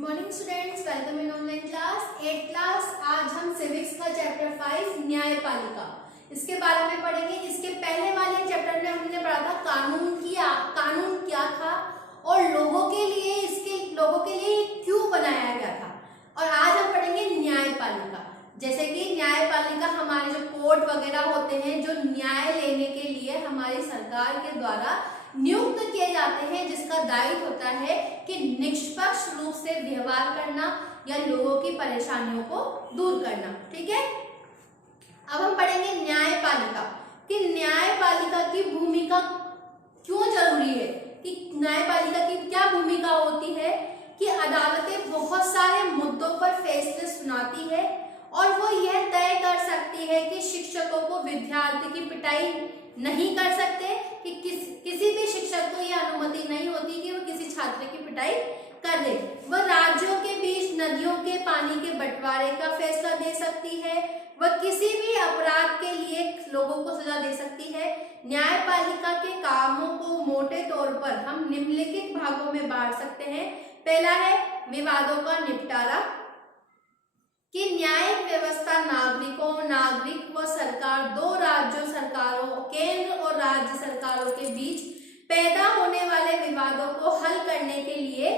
Morning students, welcome in online class 8 class. आज हम civics का चैप्टर 5 न्यायपालिका इसके बारे में पढ़ेंगे। इसके पहले वाले चैप्टर में हमने पढ़ा था कानून क्या था और लोगों के लिए क्यों बनाया गया था। और आज हम पढ़ेंगे न्यायपालिका। जैसे कि न्यायपालिका हमारे जो कोर्ट वगैरह होते हैं, जो न्याय लेने के लिए हमारी सरकार के द्वारा नियुक्त किए जाते हैं, जिसका दायित्व होता है कि निष्पक्ष रूप से व्यवहार करना या लोगों की परेशानियों को दूर करना। ठीक है, अब हम पढ़ेंगे न्यायपालिका कि न्यायपालिका की भूमिका क्यों जरूरी है, कि न्यायपालिका की क्या भूमिका होती है। कि अदालतें बहुत सारे मुद्दों पर फैसले सुनाती है और वो यह तय कर सकती है कि शिक्षकों को विद्यार्थी की पिटाई नहीं कर सकते, कि किसी भी शिक्षक को यह अनुमति नहीं होती कि वो किसी छात्र की पिटाई कर दे। वह राज्यों के बीच नदियों के पानी के बंटवारे का फैसला दे सकती है। वह किसी भी अपराध के लिए लोगों को सजा दे सकती है। न्यायपालिका के कामों को मोटे तौर पर हम निम्नलिखित भागों में बांट सकते हैं। पहला है विवादों का निपटारा, कि न्यायिक व्यवस्था नागरिक व सरकार, दो राज्यों सरकारों, केंद्र और राज्य सरकारों के बीच पैदा होने वाले विवादों को हल करने के लिए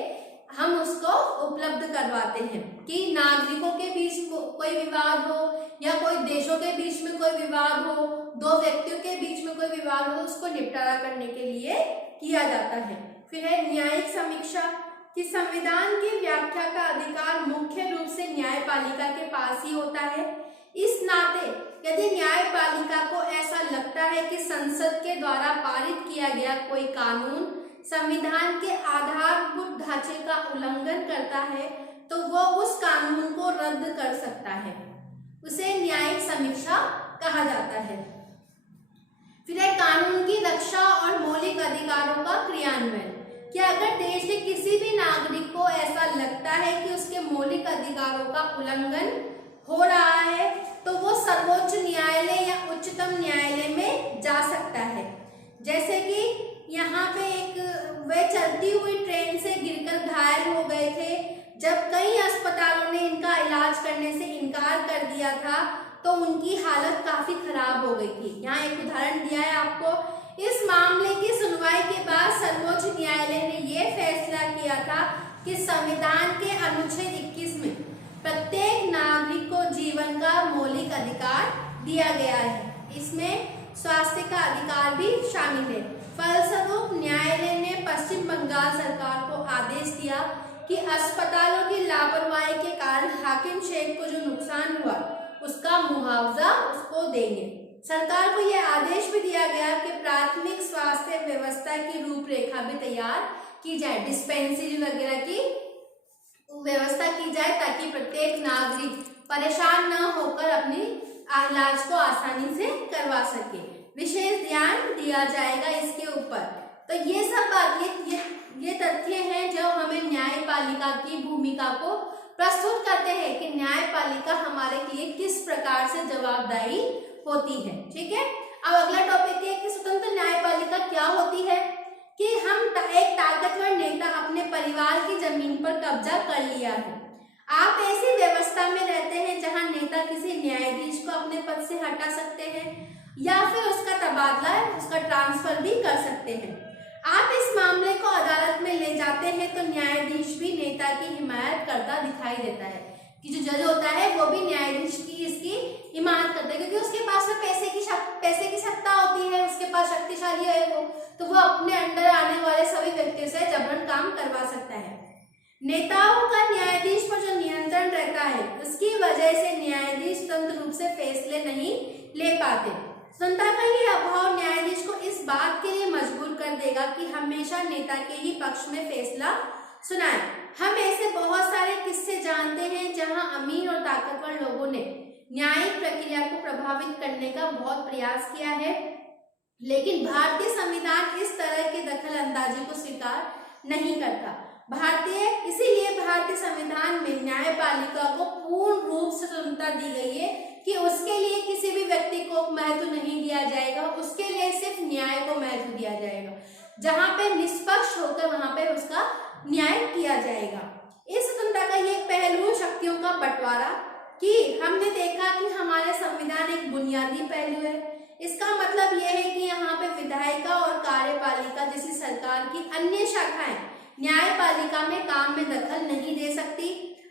हम उसको उपलब्ध करवाते हैं। कि नागरिकों के बीच कोई विवाद हो या कोई देशों के बीच में कोई विवाद हो, दो व्यक्तियों के बीच में कोई विवाद हो, उसको निपटारा करने के लिए किया जाता है। फिर है न्यायिक समीक्षा, कि संविधान की व्याख्या का अधिकार मुख्य रूप से न्यायपालिका के पास ही होता है। इस नाते यदि न्यायपालिका को ऐसा लगता है कि संसद के द्वारा पारित किया गया कोई कानून संविधान के आधारभूत ढांचे का उल्लंघन करता है, तो वह उस कानून को रद्द कर सकता है। उसे न्यायिक समीक्षा कहा जाता है। फिर है कानून की रक्षा और मौलिक अधिकारों का क्रियान्वयन, कि अगर देश के किसी भी नागरिक को ऐसा लगता है कि उसके मौलिक अधिकारों का उल्लंघन हो रहा है, तो वो सर्वोच्च न्यायालय या उच्चतम न्यायालय में जा सकता है। जैसे कि यहाँ पे वे चलती हुई ट्रेन से गिरकर घायल हो गए थे। जब कई अस्पतालों ने इनका इलाज करने से इनकार कर दिया था, तो उनकी हालत काफी खराब हो गई थी। यहाँ एक उदाहरण दिया है आपको। इस मामले की सुनवाई के बाद सर्वोच्च न्यायालय ने यह फैसला किया था कि संविधान के अनुच्छेद 21 में प्रत्येक नागरिक को जीवन का मौलिक अधिकार दिया गया है। इसमें स्वास्थ्य का अधिकार भी शामिल है। फलस्वरूप न्यायालय ने पश्चिम बंगाल सरकार को आदेश दिया कि अस्पतालों की लापरवाही के कारण हाकिम शेख को जो नुकसान हुआ उसका मुआवजा उसको देंगे। सरकार को यह आदेश भी दिया गया कि प्राथमिक स्वास्थ्य व्यवस्था की रूपरेखा भी तैयार की जाए, डिस्पेंसरी वगैरह की व्यवस्था की जाए, ताकि प्रत्येक नागरिक परेशान न होकर अपनी इलाज को आसानी से करवा सके। विशेष ध्यान दिया जाएगा इसके ऊपर। तो ये सब बात ये तथ्य हैं जो हमें न्यायपालिका की भूमिका को प्रस्तुत करते हैं कि न्यायपालिका हमारे लिए किस प्रकार से जवाबदारी होती है। ठीक है, अब अगला टॉपिक है कि स्वतंत्र न्यायपालिका क्या होती है। कि हम एक ताकतवर नेता अपने परिवार की जमीन पर कब्जा कर लिया है। आप ऐसी व्यवस्था में रहते हैं जहां नेता किसी न्यायाधीश को अपने पद से हटा सकते हैं या फिर उसका तबादला, उसका ट्रांसफर भी कर सकते हैं। आप इस मामले को अदालत में ले जाते हैं तो न्यायाधीश भी नेता की हिमायत करता दिखाई देता है। कि जो जज होता है वो भी न्यायाधीश की इसकी हिमायत करता है, क्योंकि उसके पास में पैसे की सत्ता होती है, उसके पास शक्तिशाली है वो, तो वो अपने अंडर आने वाले सभी व्यक्तियों से जबरन काम करवा सकता है। नेताओं का न्यायाधीश पर जो नियंत्रण रहता है, उसकी वजह से न्यायाधीश स्वतंत्र रूप से फैसले नहीं ले पाते। स्वतंत्रता का ये अभाव न्यायाधीश को इस बात के लिए मजबूर कर देगा कि हमेशा नेता के ही पक्ष में फैसला सुनाए। हम ऐसे बहुत सारे किस्से जानते हैं जहां अमीर और ताकतवर लोगों ने न्यायिक प्रक्रिया को प्रभावित करने का बहुत प्रयास किया है, लेकिन भारतीय संविधान इस तरह की दखल अंदाजी को स्वीकार नहीं करता। इसीलिए भारतीय संविधान में न्यायपालिका को पूर्ण रूप से स्वतंत्रता दी गई है कि उसके लिए किसी भी व्यक्ति को महत्व नहीं दिया जाएगा, उसके लिए सिर्फ न्याय को महत्व दिया जाएगा। जहां पे निष्पक्ष होकर वहां पे उसका न्याय किया जाएगा। इस स्वतंत्रता पहलू शक्तियों का बंटवारा कि हमने देखा कि हमारे संविधान एक बुनियादी पहलू है। इसका मतलब यह है कि यहाँ पे विधायिका और कार्यपालिका जैसी सरकार की अन्य शाखाएं न्यायपालिका में काम में दखल नहीं दे सकती,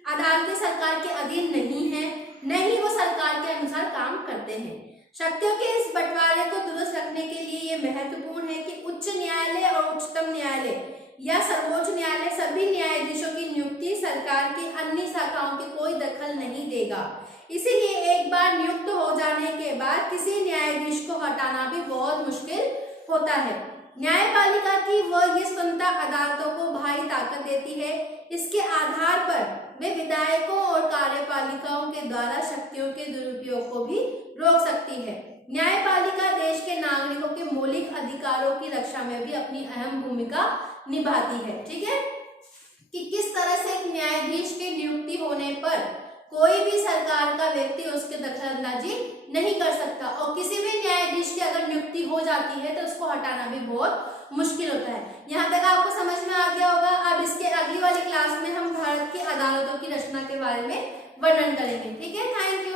अदालतें सरकार के अधीन नहीं है, न ही वो सरकार के अनुसार काम करते हैं। शक्तियों के इस बंटवारे को दुरुस्त रखने के लिए ये महत्वपूर्ण है कि उच्च न्यायालय और उच्चतम न्यायालय या सर्वोच्च न्यायालय सभी न्यायाधीशों की नियुक्ति सरकार की अन्य शाखाओं की कोई दखल नहीं देगा। इसीलिए एक बार नियुक्त हो जाने के बाद किसी न्यायाधीश को हटाना भी बहुत मुश्किल होता है। न्यायपालिका की ये स्वतंत्रता अदालतों को भारी ताकत देती है। इसके आधार पर वे विधायकों और कार्यपालिकाओं के द्वारा शक्तियों के दुरुपयोग को भी रोक सकती है। न्यायपालिका देश के नागरिकों के मौलिक अधिकारों की रक्षा में भी अपनी अहम भूमिका निभाती है। ठीक है, कि किस तरह से एक न्यायाधीश की नियुक्ति होने पर कोई भी सरकार का व्यक्ति उसके दखलंदाजी नहीं कर सकता, और किसी भी न्यायाधीश की अगर नियुक्ति हो जाती है तो उसको हटाना भी बहुत मुश्किल होता है। यहाँ तक आपको समझ में आ गया होगा। अब इसके अगली वाली क्लास में हम भारत की अदालतों की रचना के बारे में वर्णन करेंगे। ठीक है, थैंक यू।